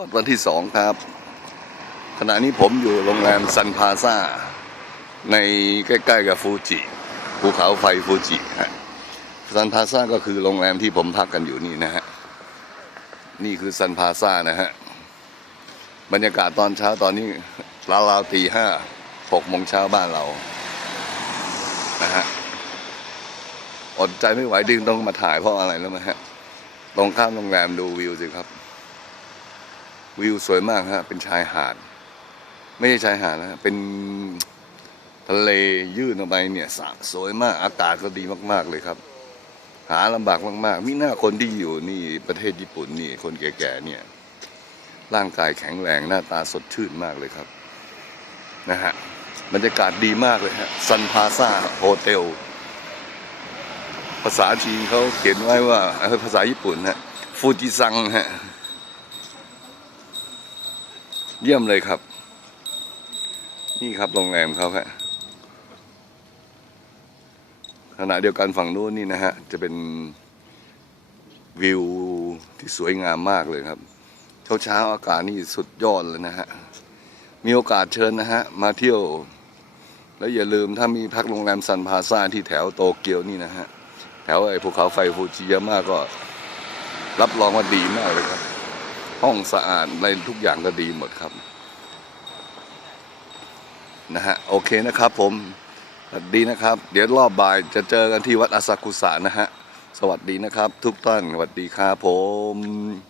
วันวันที่สองครับ ขณะนี้ผมอยู่โรงแรมซันพาซาในใกล้ๆกับฟูจิภูเขาไฟฟูจิฮะซันพาซาก็คือโรงแรมที่ผมพักกันอยู่นี่นะฮะ นี่คือซันพาซานะฮะ บรรยากาศตอนเช้าตอนนี้ราวๆตีห้าหกโมงเช้าบ้านเรา นะฮะ อดใจไม่ไหวดึงต้องมาถ่ายเพราะอะไรแล้วไหมฮะ ตรงข้ามโรงแรมดูวิวสิครับ วิวสวยมากฮะ เป็นชายหาด ไม่ใช่ชายหาดนะเป็นทะเลยื่นออกไปเนี่ยสะสวยมาก อากาศก็ดีมาก ๆ เลยครับ หาลำบากมาก ๆมิหน้าคนที่อยู่นี่ประเทศญี่ปุ่นนี่คนแก่ๆเนี่ย ร่างกายแข็งแรงหน้าตาสดชื่นมากเลยครับ นะฮะบรรยากาศดีมากเลยฮะซันพาซาโฮเทลภาษาจีนเขาเขียนไว้ว่าภาษาญี่ปุ่นฮะฟูจิซังฮะ เยี่ยมเลยครับ นี่ครับโรงแรมเขาฮะขณะเดียวกันฝั่งนู้นนี่นะฮะ จะเป็นวิวที่สวยงามมากเลยครับเช้าเช้าๆอากาศนี่สุดยอดเลยนะฮะ มีโอกาสเชิญนะฮะ มาเที่ยว แล้วอย่าลืมถ้ามีพักโรงแรมซันพาซาที่แถวโตเกียวนี่นะฮะ แถวไอ้ภูเขาไฟฟูจิยาม่าก็ รับรองว่าดีมากเลยครับ ห้องสะอาดในทุกอย่างก็ดีหมดครับ นะฮะ โอเคนะครับผมสวัสดีนะครับ เดี๋ยวรอบบ่ายจะเจอกันที่วัดอาซากุสะนะฮะ สวัสดีนะครับ ทุกท่านสวัสดีครับผม